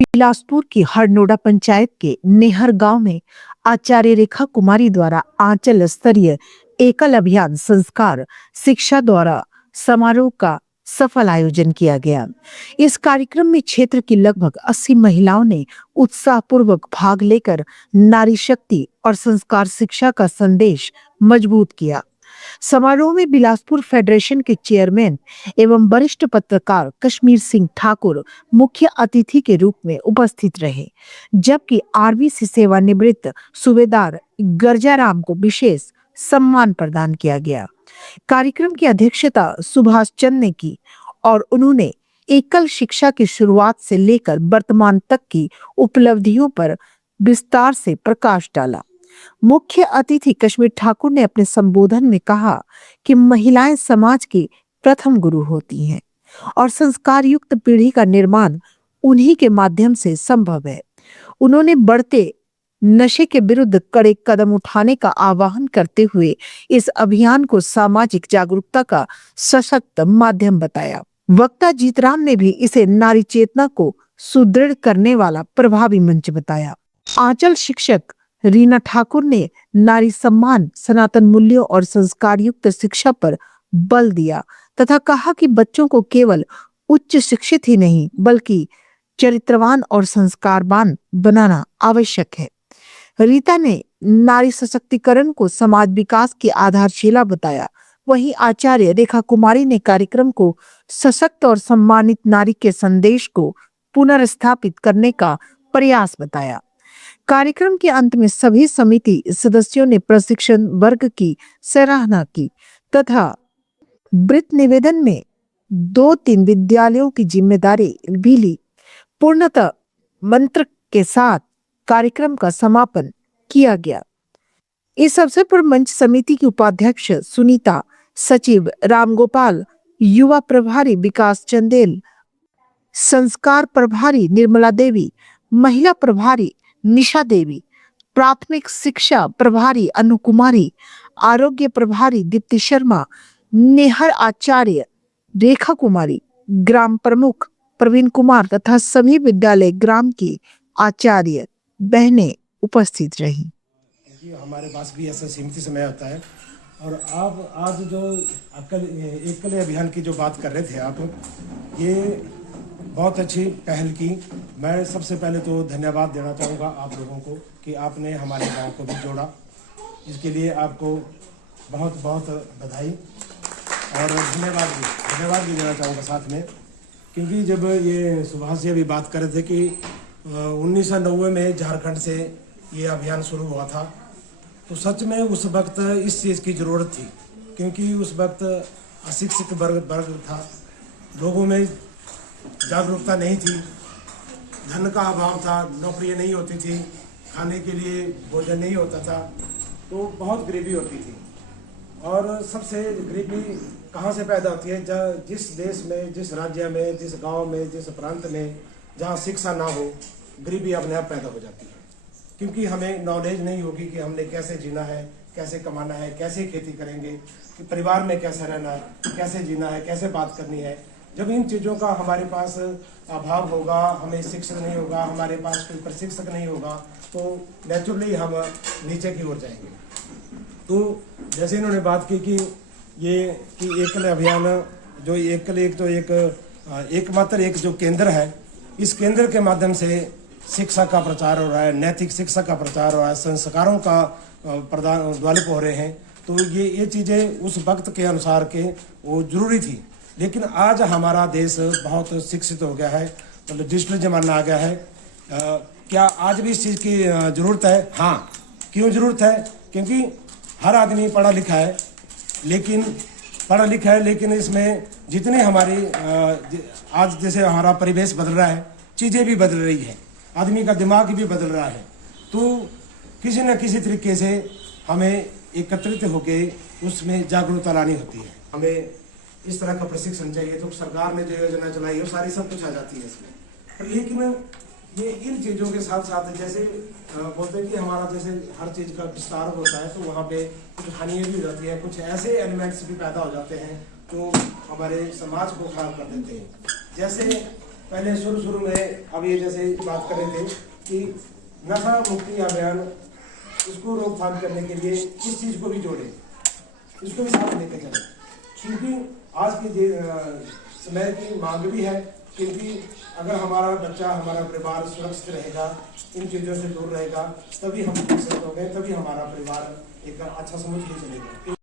बिलासपुर की हरनोड़ा पंचायत के नेहर गांव में आचार्य रेखा कुमारी द्वारा आंचल स्तरीय एकल अभियान संस्कार शिक्षा द्वारा समारोह का सफल आयोजन किया गया। इस कार्यक्रम में क्षेत्र की लगभग 80 महिलाओं ने उत्साहपूर्वक भाग लेकर नारी शक्ति और संस्कार शिक्षा का संदेश मजबूत किया। समारोह में बिलासपुर फेडरेशन के चेयरमैन एवं वरिष्ठ पत्रकार कश्मीर सिंह ठाकुर मुख्य अतिथि के रूप में उपस्थित रहे, जबकि आरबीसी सेवानिवृत्त सूबेदार गर्जाराम को विशेष सम्मान प्रदान किया गया। कार्यक्रम की अध्यक्षता सुभाष चंद ने की और उन्होंने एकल शिक्षा की शुरुआत से लेकर वर्तमान तक की उपलब्धियों पर विस्तार से प्रकाश डाला। मुख्य अतिथि कश्मीर ठाकुर ने अपने संबोधन में कहा कि महिलाएं समाज की प्रथम गुरु होती हैं और संस्कार युक्त पीढ़ी का निर्माण उन्हीं के माध्यम से संभव है। उन्होंने बढ़ते नशे के विरुद्ध कड़े कदम उठाने का आह्वान करते हुए इस अभियान को सामाजिक जागरूकता का सशक्त माध्यम बताया। वक्ता जीतराम ने भी इसे नारी चेतना को सुदृढ़ करने वाला प्रभावी मंच बताया। आंचल शिक्षक रीना ठाकुर ने नारी सम्मान, सनातन मूल्यों और संस्कार युक्त शिक्षा पर बल दिया तथा कहा कि बच्चों को केवल उच्च शिक्षित ही नहीं बल्कि चरित्रवान और संस्कारवान बनाना आवश्यक है। रीता ने नारी सशक्तिकरण को समाज विकास की आधारशिला बताया। वहीं आचार्य रेखा कुमारी ने कार्यक्रम को सशक्त और सम्मानित नारी के संदेश को पुनर्स्थापित करने का प्रयास बताया। कार्यक्रम के अंत में सभी समिति सदस्यों ने प्रशिक्षण वर्ग की सराहना की तथा वृत्त निवेदन में 2-3 विद्यालयों की जिम्मेदारी भी ली। पूर्णतः मंत्र के साथ कार्यक्रम का समापन किया गया। इस अवसर पर मंच समिति की उपाध्यक्ष सुनीता, सचिव रामगोपाल, युवा प्रभारी विकास चंदेल, संस्कार प्रभारी निर्मला देवी, महिला प्रभारी निशा देवी, प्राथमिक शिक्षा प्रभारी अनु कुमारी, आरोग्य प्रभारी दीप्ति शर्मा, नेहर आचार्य रेखा कुमारी, ग्राम प्रमुख प्रवीण कुमार तथा सभी विद्यालय ग्राम की आचार्य बहनें उपस्थित रहीं। हमारे पास भी ऐसा सीमित समय होता है और आप आज जो एकल अभियान की जो बात कर रहे थे आप, ये बहुत अच्छी पहल की। मैं सबसे पहले तो धन्यवाद देना चाहूँगा आप लोगों को कि आपने हमारे गांव को भी जोड़ा। इसके लिए आपको बहुत बहुत बधाई और धन्यवाद भी देना चाहूँगा साथ में, क्योंकि जब ये सुभाष जी अभी बात कर रहे थे कि 1990 में झारखंड से ये अभियान शुरू हुआ था, तो सच में उस वक्त इस चीज़ की ज़रूरत थी, क्योंकि उस वक्त अशिक्षित वर्ग था, लोगों में जागरूकता नहीं थी, धन का अभाव था, नौकरियां नहीं होती थी, खाने के लिए भोजन नहीं होता था, तो बहुत गरीबी होती थी। और सबसे गरीबी कहाँ से पैदा होती है? जिस देश में, जिस राज्य में, जिस गांव में, जिस प्रांत में जहाँ शिक्षा ना हो, गरीबी अपने आप पैदा हो जाती है, क्योंकि हमें नॉलेज नहीं होगी कि हमने कैसे जीना है, कैसे कमाना है, कैसे खेती करेंगे, कि परिवार में कैसे रहना है, कैसे जीना है, कैसे बात करनी है। जब इन चीज़ों का हमारे पास अभाव होगा, हमें शिक्षक नहीं होगा, हमारे पास कोई प्रशिक्षक नहीं होगा, तो नेचुरली हम नीचे की ओर जाएंगे। तो जैसे इन्होंने बात की कि ये कि एकल अभियान जो एकमात्र एक जो केंद्र है, इस केंद्र के माध्यम से शिक्षा का प्रचार हो रहा है, नैतिक शिक्षा का प्रचार हो रहा है, संस्कारों का प्रदान द्वालिप हो रहे हैं। तो ये चीज़ें उस वक्त के अनुसार के वो जरूरी थी, लेकिन आज हमारा देश बहुत शिक्षित हो गया है, मतलब डिजिटल जमाना आ गया है। क्या आज भी इस चीज़ की ज़रूरत है? हाँ। क्यों ज़रूरत है? क्योंकि हर आदमी पढ़ा लिखा है, लेकिन इसमें जितने हमारी आज जैसे हमारा परिवेश बदल रहा है, चीज़ें भी बदल रही है, आदमी का दिमाग भी बदल रहा है, तो किसी न किसी तरीके से हमें एकत्रित होकर उसमें जागरूकता लानी होती है। हमें इस तरह का प्रशिक्षण चाहिए, तो सरकार ने जो योजना चलाई है वो सारी सब कुछ आ जाती है इसमें। लेकिन ये इन चीज़ों के साथ साथ जैसे बोलते हैं कि हमारा जैसे हर चीज़ का विस्तार होता है, तो वहाँ पे कुछ हानियाँ भी हो जाती है, कुछ ऐसे एलिमेंट्स भी पैदा हो जाते हैं जो हमारे समाज को खराब कर देते हैं। जैसे पहले शुरू में अब ये जैसे बात कर रहे थे कि नशा मुक्ति अभियान, इसको रोकथाम करने के लिए इस चीज़ को भी जोड़े, इसको भी साथ लेके चले, क्योंकि आज के समय की मांग भी है। क्योंकि अगर हमारा बच्चा, हमारा परिवार सुरक्षित रहेगा, इन चीज़ों से दूर रहेगा, तभी हम सुरक्षित होंगे, तभी हमारा परिवार एक अच्छा समझ के चलेगा।